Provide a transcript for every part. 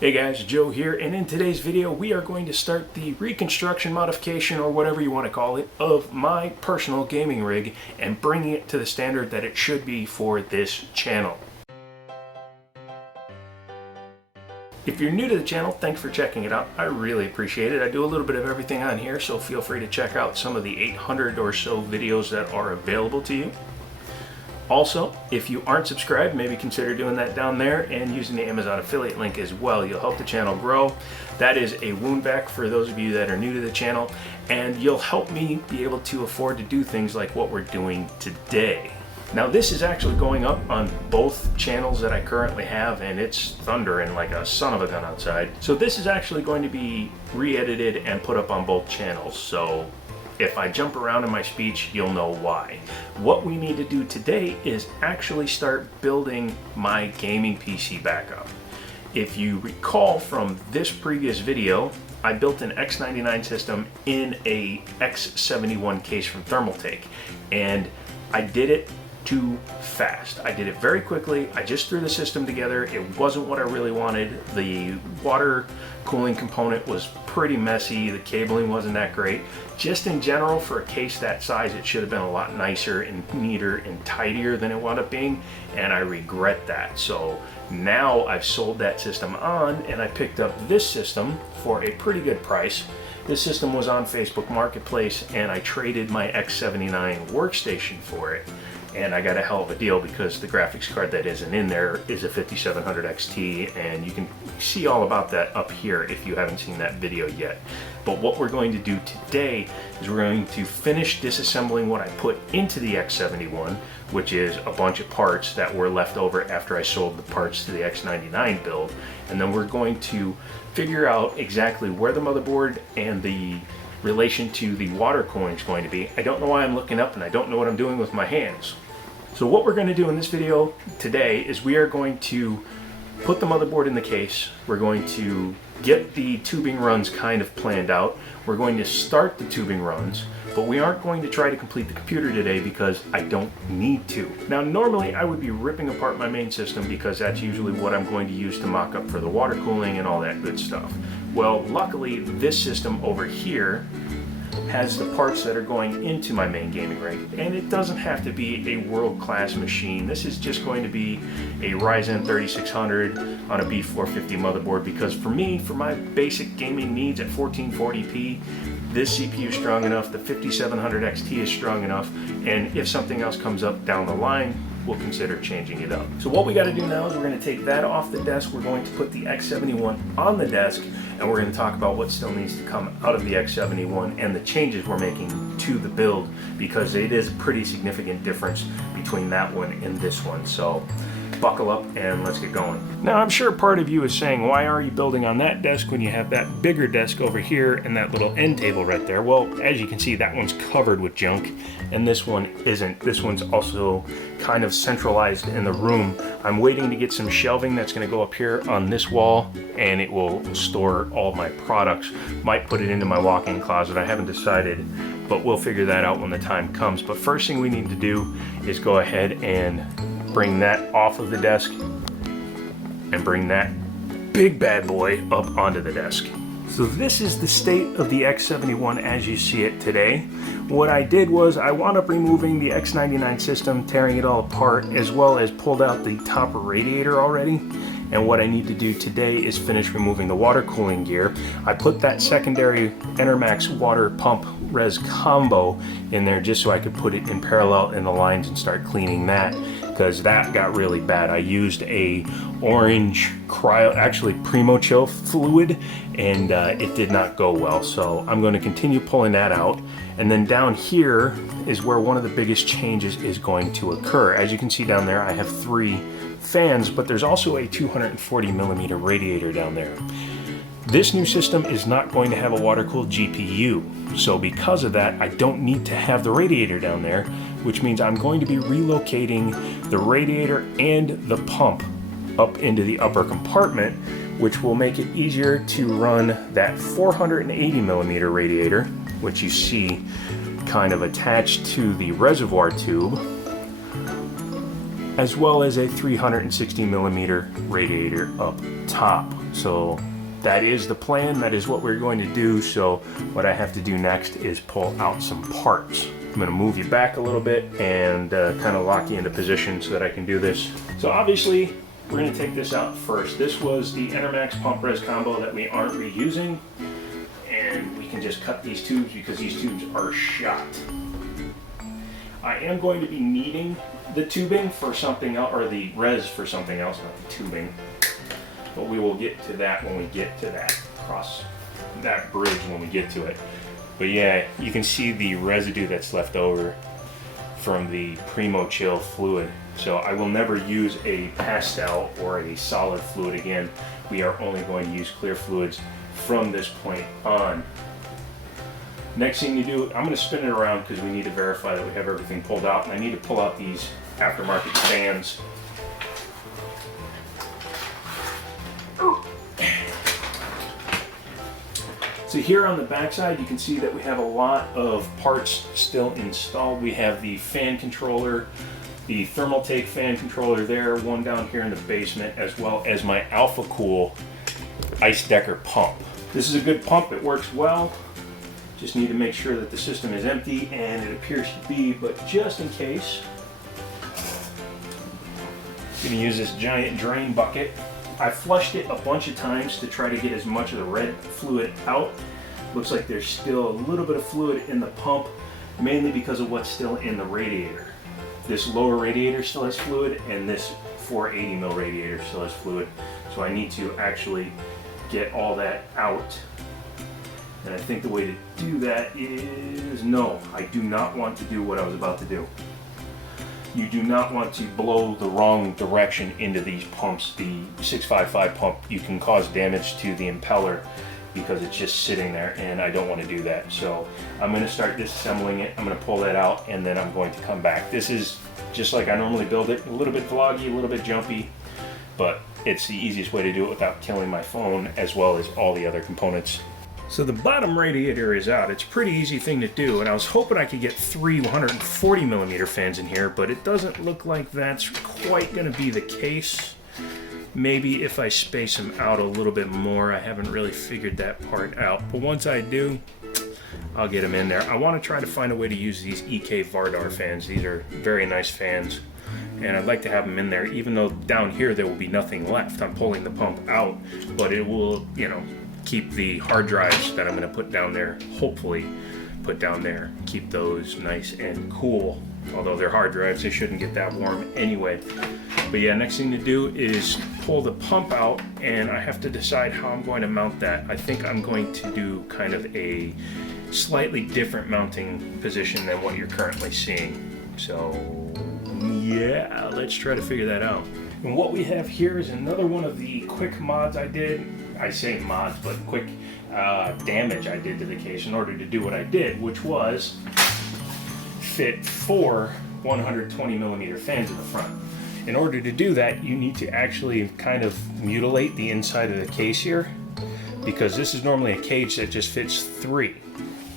Hey guys, Joe here, and in today's video we are going to start the reconstruction, modification, or whatever you want to call it, of my personal gaming rig and bringing it to the standard that it should be for this channel. If you're new to the channel, thanks for checking it out. I really appreciate it. I do a little bit of everything on here, so feel free to check out some of the 800 or so videos that are available to you. Also, if you aren't subscribed, maybe consider doing that down there and using the Amazon affiliate link as well. You'll help the channel grow. That is a wound vac for those of you that are new to the channel, and you'll help me be able to afford to do things like what we're doing today. Now, this is actually going up on both channels that I currently have, and it's thundering like a son of a gun outside. So this is actually going to be re-edited and put up on both channels. So if I jump around in my speech, you'll know why. What we need to do today is actually start building my gaming PC back up. If you recall from this previous video, I built an X99 system in a X71 case from Thermaltake, and I did it too fast. I did it very quickly. I just threw the system together. It wasn't what I really wanted. The water cooling component was pretty messy. The cabling wasn't that great. Just in general, for a case that size, it should have been a lot nicer and neater and tidier than it wound up being, and I regret that. So now I've sold that system on, and I picked up this system for a pretty good price. This system was on Facebook Marketplace, and I traded my X79 Workstation for it. And I got a hell of a deal because the graphics card that isn't in there is a 5700 XT, and you can see all about that up here if you haven't seen that video yet. But what we're going to do today is we're going to finish disassembling what I put into the X71, which is a bunch of parts that were left over after I sold the parts to the X99 build. And then we're going to figure out exactly where the motherboard and the relation to the water cooling is going to be. I don't know why I'm looking up, and I don't know what I'm doing with my hands. So what we're going to do in this video today is we are going to put the motherboard in the case. We're going to get the tubing runs kind of planned out. We're going to start the tubing runs, but we aren't going to try to complete the computer today because I don't need to. Now, normally I would be ripping apart my main system because that's usually what I'm going to use to mock up for the water cooling and all that good stuff. Well, luckily this system over here has the parts that are going into my main gaming rig, and it doesn't have to be a world-class machine. This is just going to be a Ryzen 3600 on a B450 motherboard, because for me, for my basic gaming needs at 1440p, this CPU is strong enough, the 5700 XT is strong enough, and if something else comes up down the line, we'll consider changing it up. So what we got to do now is we're going to take that off the desk, we're going to put the X71 on the desk, and we're going to talk about what still needs to come out of the X71 and the changes we're making to the build, because it is a pretty significant difference between that one and this one. So buckle up and let's get going. Now, I'm sure part of you is saying, why are you building on that desk when you have that bigger desk over here and that little end table right there? Well, as you can see, that one's covered with junk and this one isn't. This one's also kind of centralized in the room. I'm waiting to get some shelving that's going to go up here on this wall, and it will store all my products. Might put it into my walk-in closet. I haven't decided, but we'll figure that out when the time comes. But first thing we need to do is go ahead and bring that off of the desk and bring that big bad boy up onto the desk. So this is the state of the X71 as you see it today. What I did was I wound up removing the X99 system, tearing it all apart, as well as pulled out the top radiator already. And what I need to do today is finish removing the water cooling gear. I put that secondary Enermax water pump res combo in there just so I could put it in parallel in the lines and start cleaning that, because that got really bad. I used a orange actually Primo Chill fluid, and it did not go well. So I'm going to continue pulling that out. And then down here is where one of the biggest changes is going to occur. As you can see down there, I have 3 fans, but there's also a 240 millimeter radiator down there. This new system is not going to have a water-cooled GPU, so because of that, I don't need to have the radiator down there, which means I'm going to be relocating the radiator and the pump up into the upper compartment, which will make it easier to run that 480 millimeter radiator, which you see kind of attached to the reservoir tube, as well as a 360 millimeter radiator up top. So that is the plan, that is what we're going to do. So what I have to do next is pull out some parts. I'm going to move you back a little bit and kind of lock you into position so that I can do this. So obviously we're going to take this out first. This was the Enermax pump res combo that we aren't reusing, and we can just cut these tubes because these tubes are shot. I am going to be needing the tubing for something else, or the res for something else, not the tubing. But we will get to that when we get to that, cross that bridge when we get to it. But yeah, you can see the residue that's left over from the Primo Chill fluid. So I will never use a pastel or a solid fluid again. We are only going to use clear fluids from this point on. Next thing you do, I'm going to spin it around because we need to verify that we have everything pulled out. And I need to pull out these aftermarket fans. So here on the backside, you can see that we have a lot of parts still installed. We have the fan controller, the Thermaltake fan controller there, one down here in the basement, as well as my Alpha Cool Ice Decker pump. This is a good pump, it works well. Just need to make sure that the system is empty, and it appears to be, but just in case, I'm gonna use this giant drain bucket. I flushed it a bunch of times to try to get as much of the red fluid out. Looks like there's still a little bit of fluid in the pump, mainly because of what's still in the radiator. This lower radiator still has fluid, and this 480 mil radiator still has fluid. So I need to actually get all that out. And I think the way to do that is, no, I do not want to do what I was about to do. You do not want to blow the wrong direction into these pumps. The 655 pump, you can cause damage to the impeller because it's just sitting there, and I don't want to do that. So I'm going to start disassembling it. I'm going to pull that out, and then I'm going to come back. This is just like I normally build it, a little bit vloggy, a little bit jumpy, but it's the easiest way to do it without killing my phone as well as all the other components. So the bottom radiator is out. It's a pretty easy thing to do, and I was hoping I could get 3 140 millimeter fans in here, but it doesn't look like that's quite going to be the case. Maybe if I space them out a little bit more. I haven't really figured that part out, but once I do, I'll get them in there. I want to try to find a way to use these EK Vardar fans. These are very nice fans, and I'd like to have them in there, even though down here there will be nothing left. I'm pulling the pump out, but it will, you know, keep the hard drives that I'm going to put down there, hopefully put down there, keep those nice and cool. Although they're hard drives, they shouldn't get that warm anyway. But yeah, next thing to do is pull the pump out, and I have to decide how I'm going to mount that. I think I'm going to do kind of a slightly different mounting position than what you're currently seeing. So yeah, let's try to figure that out. And what we have here is another one of the quick mods I did. I say mods, but quick damage I did to the case in order to do what I did, which was fit 4 120 millimeter fans in the front. In order to do that, you need to actually kind of mutilate the inside of the case here, because this is normally a cage that just fits 3.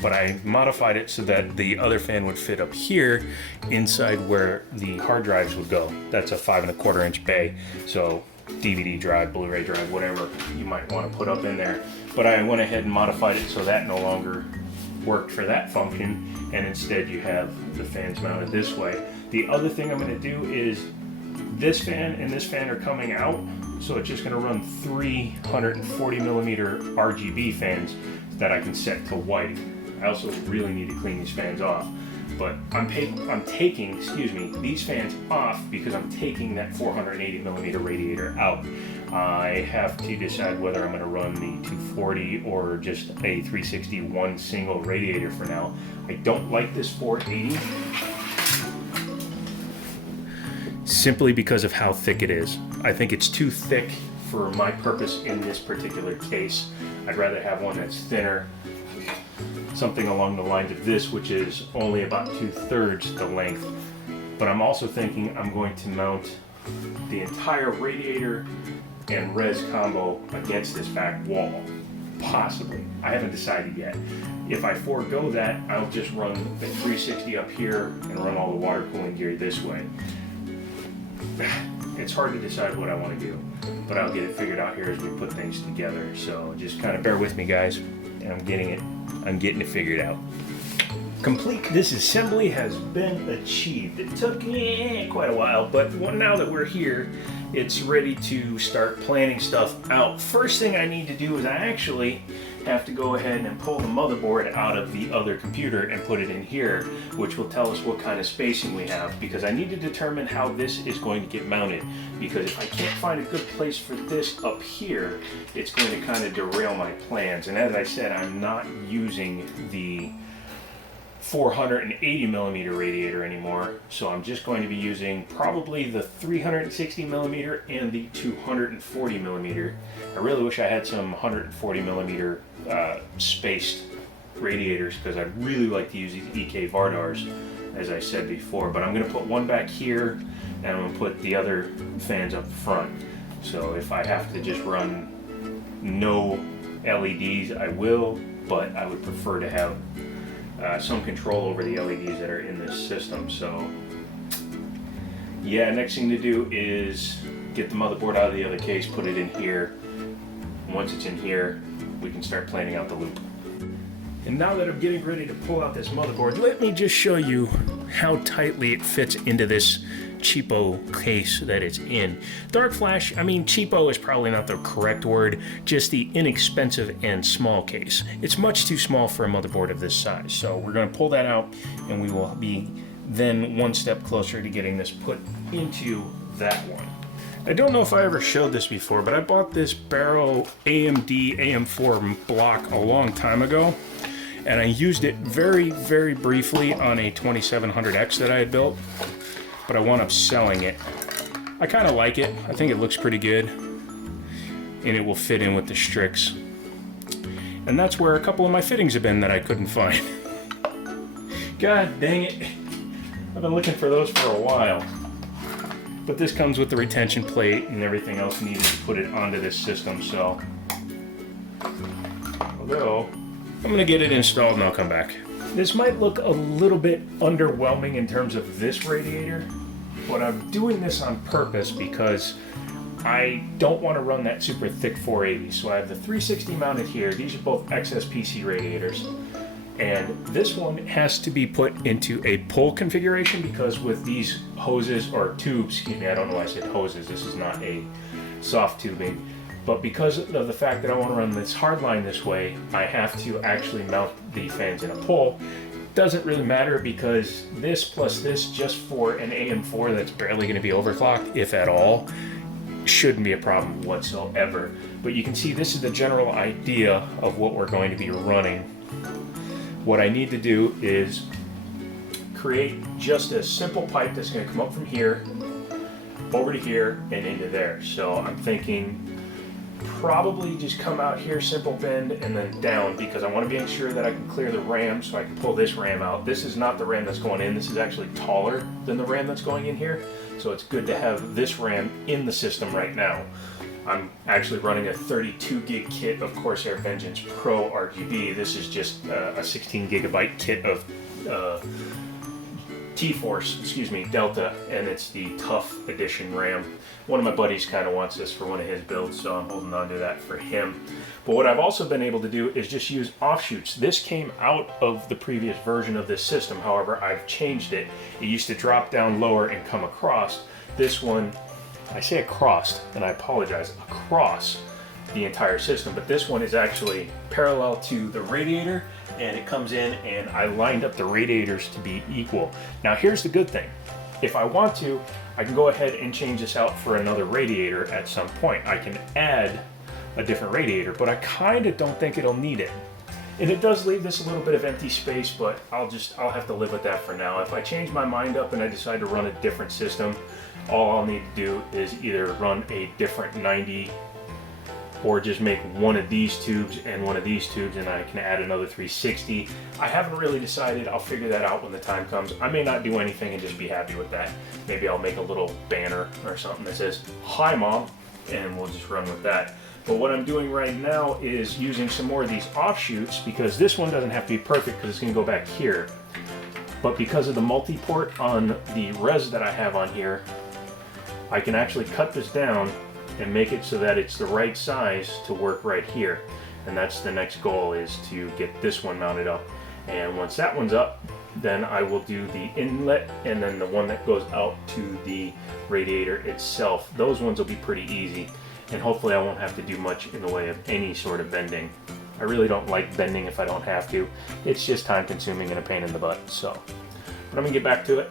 But I modified it so that the other fan would fit up here inside where the hard drives would go. That's a 5 1/4 inch bay. So DVD drive, Blu-ray drive, whatever you might want to put up in there. But I went ahead and modified it so that no longer worked for that function, and instead you have the fans mounted this way. The other thing I'm going to do is this fan and this fan are coming out, so it's just going to run 3 140 millimeter RGB fans that I can set to white. I also really need to clean these fans off, but I'm taking, these fans off because I'm taking that 480 millimeter radiator out. I have to decide whether I'm going to run the 240 or just a 361 single radiator for now. I don't like this 480 simply because of how thick it is. I think it's too thick for my purpose in this particular case. I'd rather have one that's thinner, something along the lines of this, which is only about 2/3 the length. But I'm also thinking I'm going to mount the entire radiator and res combo against this back wall, possibly. I haven't decided yet. If I forego that, I'll just run the 360 up here and run all the water cooling gear this way. it's hard to decide what I want to do, but I'll get it figured out here as we put things together. So just kind of bear with me, guys, and I'm getting it figured out. Complete disassembly has been achieved. It took quite a while, but now that we're here, it's ready to start planning stuff out. First thing I need to do is I actually have to go ahead and pull the motherboard out of the other computer and put it in here, which will tell us what kind of spacing we have, because I need to determine how this is going to get mounted, because if I can't find a good place for this up here, it's going to kind of derail my plans. And as I said, I'm not using the 480 millimeter radiator anymore, so I'm just going to be using probably the 360 millimeter and the 240 millimeter. I really wish I had some 140 millimeter spaced radiators, because I'd really like to use these EK Vardars, as I said before. But I'm going to put one back here, and I'm going to put the other fans up front. So if I have to just run no LEDs, I will, but I would prefer to have some control over the LEDs that are in this system. So yeah, next thing to do is get the motherboard out of the other case, put it in here. Once it's in here, we can start planning out the loop. And now that I'm getting ready to pull out this motherboard, let me just show you how tightly it fits into this cheapo case that it's in. Dark flash, I mean, cheapo is probably not the correct word, just the inexpensive and small case. It's much too small for a motherboard of this size. So we're going to pull that out, and we will be then one step closer to getting this put into that one. I don't know if I ever showed this before, but I bought this Barrow AMD AM4 block a long time ago, and I used it very, very briefly on a 2700X that I had built, but I wound up selling it. I kind of like it. I think it looks pretty good, and it will fit in with the Strix. And that's where a couple of my fittings have been that I couldn't find. God dang it. I've been looking for those for a while. But this comes with the retention plate and everything else needed to put it onto this system, so. Although, I'm going to get it installed and I'll come back. This might look a little bit underwhelming in terms of this radiator, but I'm doing this on purpose because I don't want to run that super thick 480. So I have the 360 mounted here. These are both XSPC radiators. And this one has to be put into a pull configuration, because with these hoses, or tubes, excuse me, I don't know why I said hoses, this is not a soft tubing, but because of the fact that I want to run this hardline this way, I have to actually mount the fans in a pull. Doesn't really matter, because this plus this, just for an AM4 that's barely going to be overclocked, if at all, shouldn't be a problem whatsoever. But you can see this is the general idea of what we're going to be running. What I need to do is create just a simple pipe that's going to come up from here, over to here, and into there. So I'm thinking probably just come out here, simple bend, and then down, because I want to make sure that I can clear the RAM so I can pull this RAM out. This is not the RAM that's going in. This is actually taller than the RAM that's going in here. So it's good to have this RAM in the system right now. I'm actually running a 32 gig kit of Corsair Vengeance Pro RGB. This is just a 16 gigabyte kit of T-Force, Delta, and it's the Tough Edition RAM. One of my buddies kind of wants this for one of his builds, so I'm holding on to that for him. But what I've also been able to do is just use offshoots. This came out of the previous version of this system. However, I've changed it. It used to drop down lower and come across. This one, I say across, and I apologize, across the entire system, but this one is actually parallel to the radiator, and it comes in, and I lined up the radiators to be equal. Now here's the good thing. If I want to, I can go ahead and change this out for another radiator at some point. I can add a different radiator, but I kind of don't think it'll need it. And it does leave this a little bit of empty space, but I'll have to live with that for now. If I change my mind up and I decide to run a different system, all I'll need to do is either run a different 90 or just make one of these tubes and one of these tubes, and I can add another 360. I haven't really decided. I'll figure that out when the time comes. I may not do anything and just be happy with that. Maybe I'll make a little banner or something that says, "Hi Mom," and we'll just run with that. But what I'm doing right now is using some more of these offshoots, because this one doesn't have to be perfect because it's going to go back here. But because of the multi-port on the res that I have on here, I can actually cut this down and make it so that it's the right size to work right here. And that's the next goal, is to get this one mounted up. And once that one's up, then I will do the inlet and then the one that goes out to the radiator itself. Those ones will be pretty easy, and hopefully I won't have to do much in the way of any sort of bending. I really don't like bending if I don't have to. It's just time consuming and a pain in the butt. So, but I'm gonna get back to it.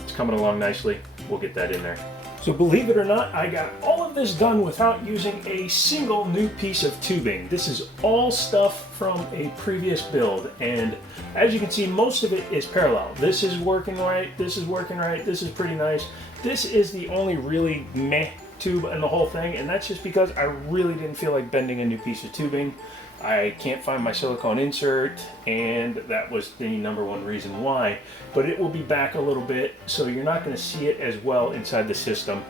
It's coming along nicely. We'll get that in there. So believe it or not, I got all of this done without using a single new piece of tubing. This is all stuff from a previous build, and as you can see, most of it is parallel. This is working right, this is working right, this is pretty nice. This is the only really meh tube in the whole thing, and that's just because I really didn't feel like bending a new piece of tubing. I can't find my silicone insert, and that was the #1 reason why. But it will be back a little bit, so you're not going to see it as well inside the system.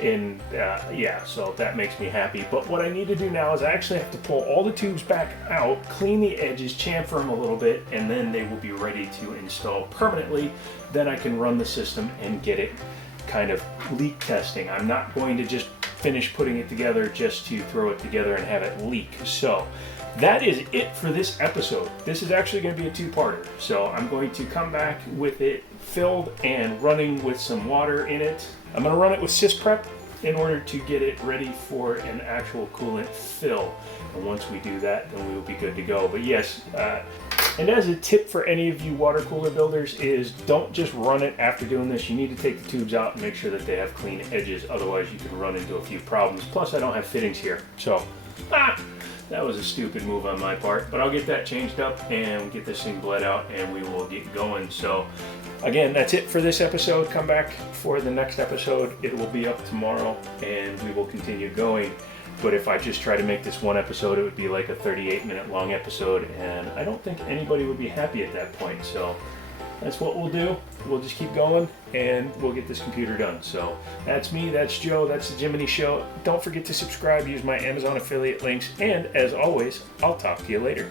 And yeah, so that makes me happy. But what I need to do now is I actually have to pull all the tubes back out, clean the edges, chamfer them a little bit, and then they will be ready to install permanently. Then I can run the system and get it kind of leak testing. I'm not going to just finish putting it together just to throw it together and have it leak. So that is it for this episode. This is actually going to be a two-parter. So I'm going to come back with it filled and running with some water in it. I'm going to run it with SysPrep in order to get it ready for an actual coolant fill. And once we do that, then we will be good to go. But yes, and as a tip for any of you water cooler builders, is don't just run it after doing this. You need to take the tubes out and make sure that they have clean edges. Otherwise you can run into a few problems. Plus I don't have fittings here. So, that was a stupid move on my part. But I'll get that changed up and get this thing bled out and we will get going. So again, that's it for this episode. Come back for the next episode. It will be up tomorrow and we will continue going. But if I just try to make this one episode, it would be like a 38-minute long episode, and I don't think anybody would be happy at that point. So that's what we'll do. We'll just keep going, and we'll get this computer done. So that's me, that's Joe, that's the Jiminy Show. Don't forget to subscribe, use my Amazon affiliate links, and as always, I'll talk to you later.